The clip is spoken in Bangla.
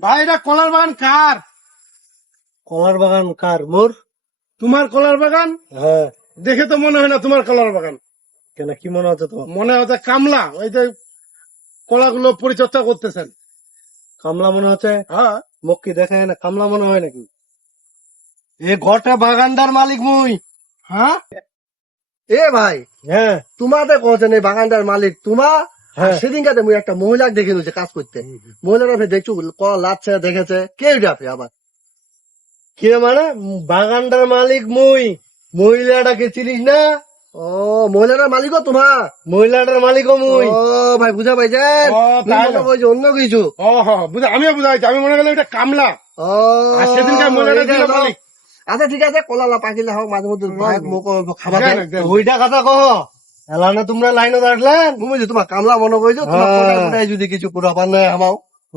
ভাই এটা কলার বাগান কার? কলার বাগান কার? মোর। তোমার কলার বাগান? হ্যাঁ। দেখে তো মনে হয় না তোমার কলার বাগান। কেন, কি মনে হচ্ছে তোমার? মনে হচ্ছে কামলা, ওই যে কলাগুলো পরিচর্যা করতেছেন। কামলা মনে হচ্ছে? হ্যাঁ। মুখ কি দেখে না কামলা মনে হয় নাকি? এ ঘরটা বাগানটার মালিক মুই। হ্যাঁ এ ভাই, হ্যাঁ তোমাদের কোচেন এই বাগানটার মালিক তোমা? হ্যাঁ। সেদিনকাতে মুই একটা মহিলাকে দেখে নিয়েছে কাজ করতে। মহিলাটা আপনি দেখছো কলা লাচ্ছে দেখেছে, কে এটা আপনি আবার? কে মানে? বাগানটার মালিক মুই। মহিলাটাকে চিনিস না? ও, মহিলাটার মালিকও তোমা? মহিলাটার মালিকও মুই। ও ভাই, বুঝা পাইছেন? ও, তাই না? কইছে অন্য কিছু। ও হ্যাঁ, আমিও বুঝাইছি, আমি মনে করলাম এটা কামলা। ও, আর সেদিনকার মহিলাটা এইটা ছিল নাও। মালিক। আচ্ছা ঠিক আছে, কলা পাকিলে হোক মাঝে মধ্যে ভাই মোক খাবার দেন, দেয়। দেন। ওইটা কথা কহ। এলানে তোমরা লাইনে দাঁড়লেন। তুমি যে তোমার কামলা মনে করছো, তোমার হ্যাঁ। কোটায় কোটায় যদি কিছু পুরাবার নয় আমাও।